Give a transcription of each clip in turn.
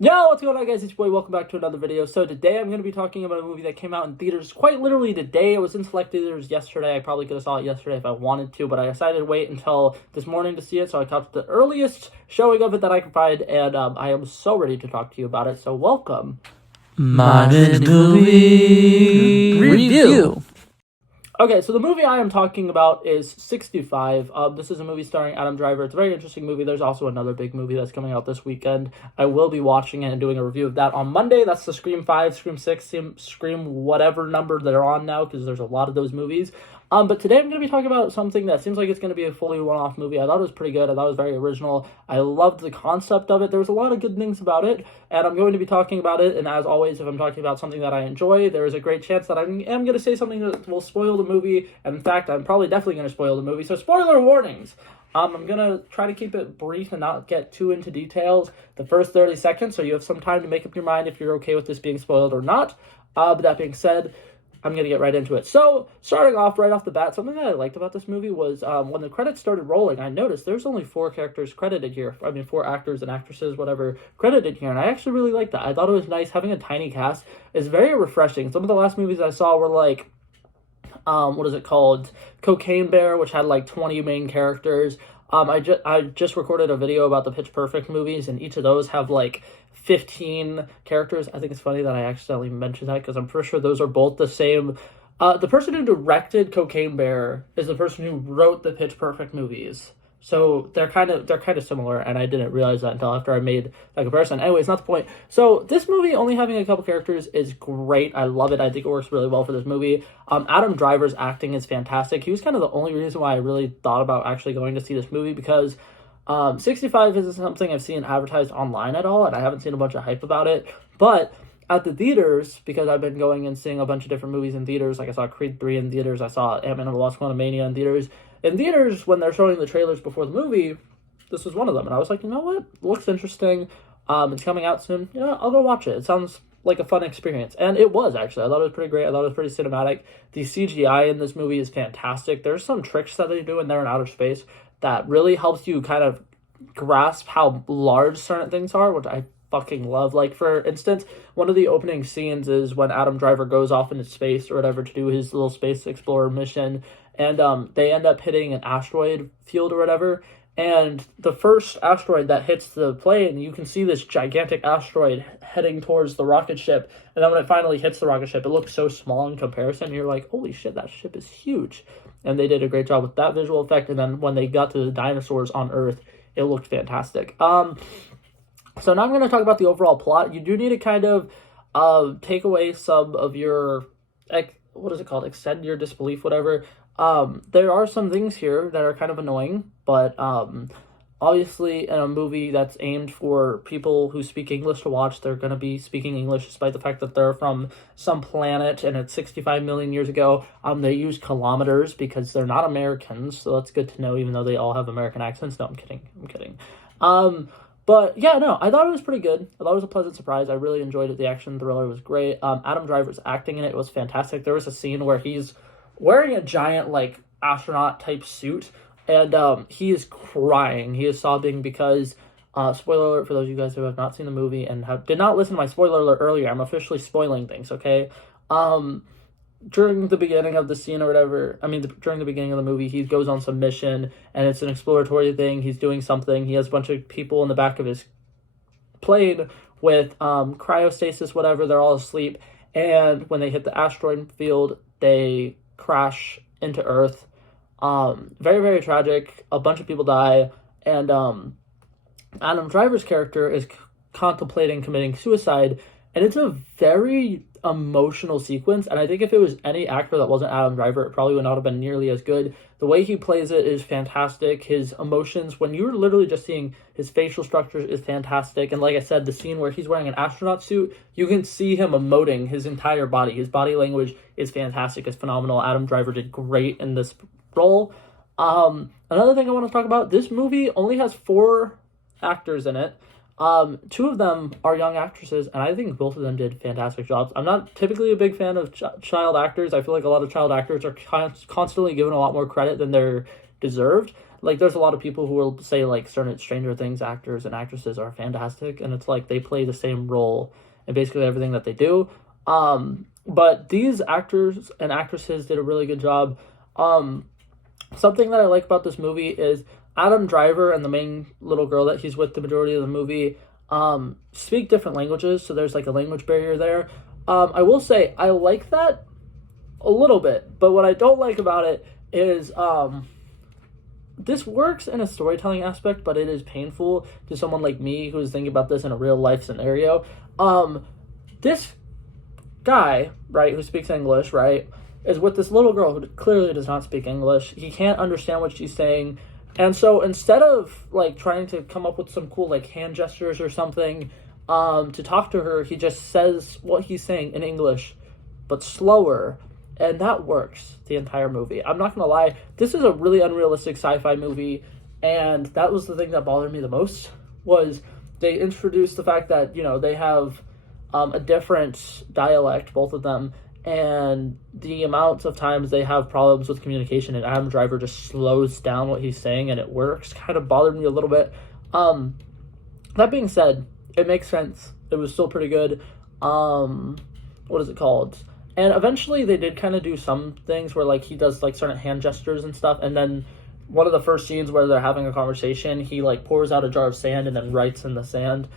Yo, what's going on, guys? It's your boy. Welcome back to another video. So today I'm going to be talking about a movie that came out in theaters quite literally today. It was in select theaters yesterday. I probably could have saw it yesterday if I wanted to, but I decided to wait until this morning to see it, so I caught the earliest showing of it that I could find, and I am so ready to talk to you about it, so welcome. Modern Movie Review. Okay, so the movie I am talking about is 65. This is a movie starring Adam Driver. It's a very interesting movie. There's also another big movie that's coming out this weekend. I will be watching it and doing a review of that on Monday. That's the Scream 5, Scream 6, Scream whatever number they're on now, because there's a lot of those movies. But today I'm going to be talking about something that seems like it's going to be a fully one-off movie. I thought it was pretty good. I thought it was very original. I loved the concept of it. There was a lot of good things about it, and I'm going to be talking about it. And as always, if I'm talking about something that I enjoy, there is a great chance that I am going to say something that will spoil the movie. And in fact, I'm probably definitely going to spoil the movie. So spoiler warnings. I'm going to try to keep it brief and not get too into details the first 30 seconds, so you have some time to make up your mind if you're okay with this being spoiled or not. But that being said, I'm going to get right into it. So, starting off right off the bat, something that I liked about this movie was when the credits started rolling, I noticed there's only 4 characters credited here. 4 actors and actresses, whatever, credited here, and I actually really liked that. I thought it was nice. Having a tiny cast is very refreshing. Some of the last movies I saw were like, what is it called? Cocaine Bear, which had like 20 main characters. I just recorded a video about the Pitch Perfect movies, and each of those have like 15 characters. I think it's funny that I accidentally mentioned that because I'm pretty sure those are both the same. The person who directed Cocaine Bear is the person who wrote the Pitch Perfect movies. So they're kind of similar, and I didn't realize that until after I made that comparison. Anyways, not the point. So this movie only having a couple characters is great. I love it. I think it works really well for this movie. Adam Driver's acting is fantastic. He was kind of the only reason why I really thought about actually going to see this movie, because 65 isn't something I've seen advertised online at all, and I haven't seen a bunch of hype about it. But at the theaters, because I've been going and seeing a bunch of different movies in theaters, like I saw Creed 3 in theaters, I saw Ant-Man and the Wasp: Quantumania in theaters. In theaters, when they're showing the trailers before the movie, this was one of them, and I was like, you know what? Looks interesting. It's coming out soon. You know, I'll go watch it. It sounds like a fun experience, and it was, actually. I thought it was pretty great. I thought it was pretty cinematic. The CGI in this movie is fantastic. There's some tricks that they do in there in outer space that really helps you kind of grasp how large certain things are, which I fucking love. Like, for instance, one of the opening scenes is when Adam Driver goes off into space or whatever to do his little space explorer mission, and they end up hitting an asteroid field or whatever, and the first asteroid that hits the plane, you can see this gigantic asteroid heading towards the rocket ship, and then when it finally hits the rocket ship, it looks so small in comparison, and you're like, holy shit, that ship is huge. And they did a great job with that visual effect, and then when they got to the dinosaurs on Earth, it looked fantastic. So now I'm going to talk about the overall plot. You do need to kind of take away some of your, what is it called? Extend your disbelief, whatever. There are some things here that are kind of annoying, but obviously in a movie that's aimed for people who speak English to watch, they're going to be speaking English despite the fact that they're from some planet and it's 65 million years ago. They use kilometers because they're not Americans, so that's good to know, even though they all have American accents. No, I'm kidding. But yeah, no, I thought it was pretty good. I thought it was a pleasant surprise. I really enjoyed it. The action thriller was great. Adam Driver's acting in it was fantastic. There was a scene where he's wearing a giant, like, astronaut type suit, and he is crying. He is sobbing because, spoiler alert for those of you guys who have not seen the movie and did not listen to my spoiler alert earlier. I'm officially spoiling things, okay? During the beginning of the scene or whatever, during the beginning of the movie, he goes on some mission, and it's an exploratory thing. He's doing something. He has a bunch of people in the back of his plane with cryostasis, whatever. They're all asleep, and when they hit the asteroid field, they crash into Earth. Very, very tragic. A bunch of people die, and Adam Driver's character is contemplating committing suicide, and it's a very emotional sequence, and I think if it was any actor that wasn't Adam Driver, it probably would not have been nearly as good. The way he plays it is fantastic. His emotions, when you're literally just seeing his facial structures, is fantastic. And like I said, the scene where he's wearing an astronaut suit, you can see him emoting his entire body. His body language is fantastic. It's phenomenal. Adam Driver did great in this role. Another thing I want to talk about, this movie only has 4 actors in it. 2 of them are young actresses, and I think both of them did fantastic jobs. I'm not typically a big fan of child actors. I feel like a lot of child actors are constantly given a lot more credit than they're deserved. like, there's a lot of people who will say, like, certain Stranger Things actors and actresses are fantastic, and it's like they play the same role in basically everything that they do. But these actors and actresses did a really good job. Something that I like about this movie is Adam Driver and the main little girl that he's with the majority of the movie speak different languages, so there's like a language barrier there. I will say I like that a little bit, but what I don't like about it is this works in a storytelling aspect, but it is painful to someone like me who's thinking about this in a real life scenario. This guy, right, who speaks English, right, is with this little girl who clearly does not speak English. He can't understand what she's saying. And so instead of, like, trying to come up with some cool, like, hand gestures or something to talk to her, he just says what he's saying in English, but slower. And that works the entire movie. I'm not going to lie. This is a really unrealistic sci-fi movie. And that was the thing that bothered me the most, was they introduced the fact that, you know, they have a different dialect, both of them, and the amount of times they have problems with communication and Adam Driver just slows down what he's saying and it works kind of bothered me a little bit. That being said, it makes sense. It was still pretty good. What is it called? And eventually they did kind of do some things where, like, he does, like, certain hand gestures and stuff, and then one of the first scenes where they're having a conversation, he, like, pours out a jar of sand and then writes in the sand.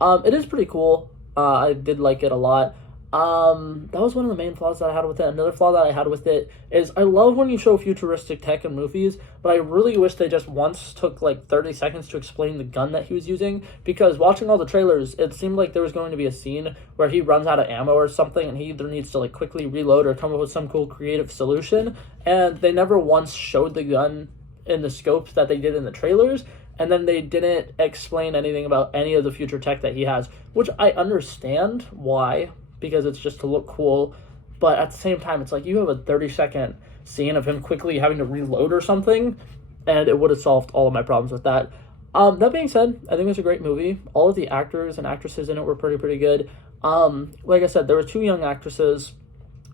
It is pretty cool. I did like it a lot. That was one of the main flaws that I had with it. Another flaw that I had with it is I love when you show futuristic tech in movies, but I really wish they just once took like 30 seconds to explain the gun that he was using, because watching all the trailers, it seemed like there was going to be a scene where he runs out of ammo or something and he either needs to like quickly reload or come up with some cool creative solution, and they never once showed the gun in the scopes that they did in the trailers. And then they didn't explain anything about any of the future tech that he has, which I understand why, because it's just to look cool. But at the same time, it's like you have a 30-second scene of him quickly having to reload or something, and it would have solved all of my problems with that. That being said, I think it's a great movie. All of the actors and actresses in it were pretty good. Like I said, there were two young actresses.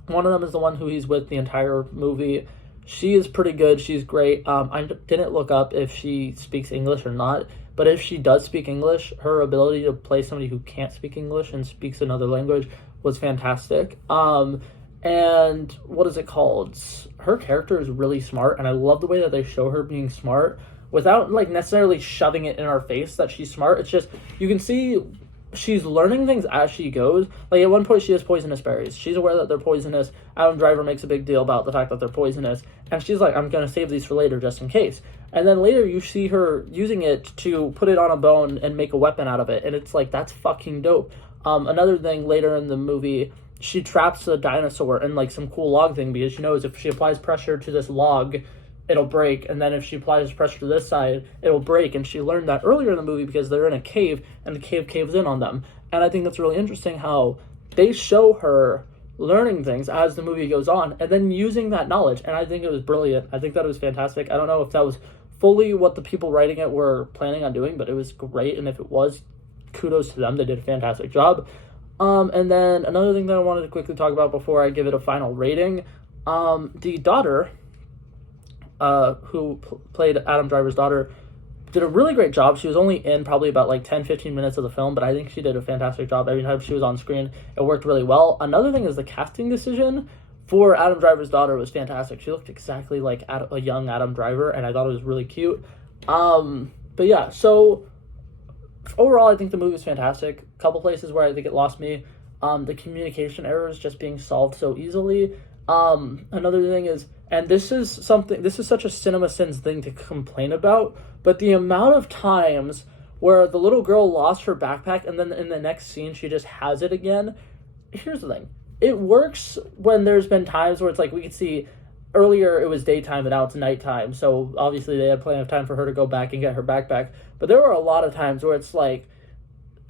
One of them is the one who he's with the entire movie. She is pretty good. She's great. I didn't look up if she speaks English or not, but if she does speak English, her ability to play somebody who can't speak English and speaks another language was fantastic. And what is it called? Her character is really smart, and I love the way that they show her being smart without like necessarily shoving it in our face that she's smart. It's just, you can see she's learning things as she goes. Like, at one point she has poisonous berries. She's aware that they're poisonous. Adam Driver makes a big deal about the fact that they're poisonous, and she's like, I'm gonna save these for later just in case. And then later you see her using it to put it on a bone and make a weapon out of it, and it's like, that's fucking dope. Another thing later in the movie, she traps a dinosaur in like some cool log thing, because she knows if she applies pressure to this log, it'll break, and then if she applies pressure to this side, it'll break. And she learned that earlier in the movie because they're in a cave and the cave caves in on them. And I think that's really interesting how they show her learning things as the movie goes on and then using that knowledge. And I think it was brilliant. I think that it was fantastic. I don't know if that was fully what the people writing it were planning on doing, but it was great. And if it was, kudos to them. They did a fantastic job. And then another thing that I wanted to quickly talk about before I give it a final rating, the daughter, who played Adam Driver's daughter, did a really great job. She was only in probably about like 10-15 minutes of the film, but I think she did a fantastic job. Every time she was on screen, it worked really well. Another thing is the casting decision for Adam Driver's daughter was fantastic. She looked exactly like a young Adam Driver, and I thought it was really cute. But yeah, so overall, I think the movie was fantastic. A couple places where I think it lost me. The communication errors just being solved so easily. Another thing is, and this is such a CinemaSins thing to complain about, but the amount of times where the little girl lost her backpack and then in the next scene she just has it again. Here's the thing. It works when there's been times where it's like we could see earlier it was daytime and now it's nighttime, so obviously they had plenty of time for her to go back and get her backpack. But there were a lot of times where it's like,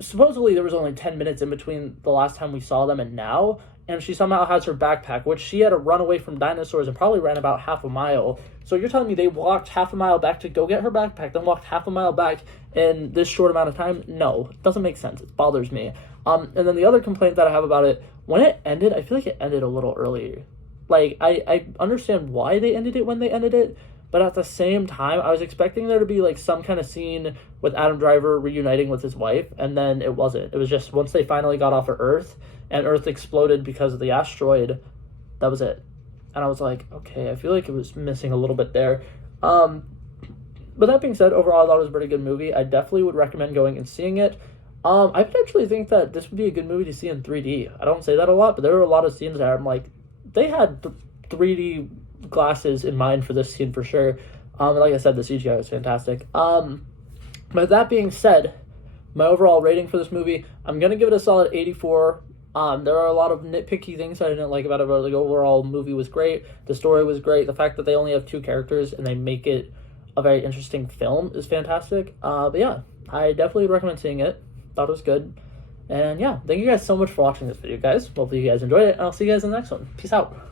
supposedly there was only 10 minutes in between the last time we saw them and now, and she somehow has her backpack, which she had to run away from dinosaurs and probably ran about half a mile. So you're telling me they walked half a mile back to go get her backpack, then walked half a mile back in this short amount of time? No, it doesn't make sense. It bothers me. And then the other complaint that I have about it, when it ended, I feel like it ended a little early. Like, I understand why they ended it when they ended it, but at the same time, I was expecting there to be like some kind of scene with Adam Driver reuniting with his wife, and then it wasn't. It was just once they finally got off of Earth and Earth exploded because of the asteroid, that was it. And I was like, okay, I feel like it was missing a little bit there. But that being said, overall, I thought it was a pretty good movie. I definitely would recommend going and seeing it. I potentially think that this would be a good movie to see in 3D. I don't say that a lot, but there were a lot of scenes there I'm like, they had 3D glasses in mind for this scene for sure. Like I said, the CGI was fantastic. But that being said, my overall rating for this movie, I'm going to give it a solid 84. There are a lot of nitpicky things I didn't like about it, but the overall movie was great. The story was great. The fact that they only have 2 characters and they make it a very interesting film is fantastic. But yeah, I definitely would recommend seeing it. Thought it was good. And yeah, thank you guys so much for watching this video, guys. Hopefully you guys enjoyed it, and I'll see you guys in the next one. Peace out.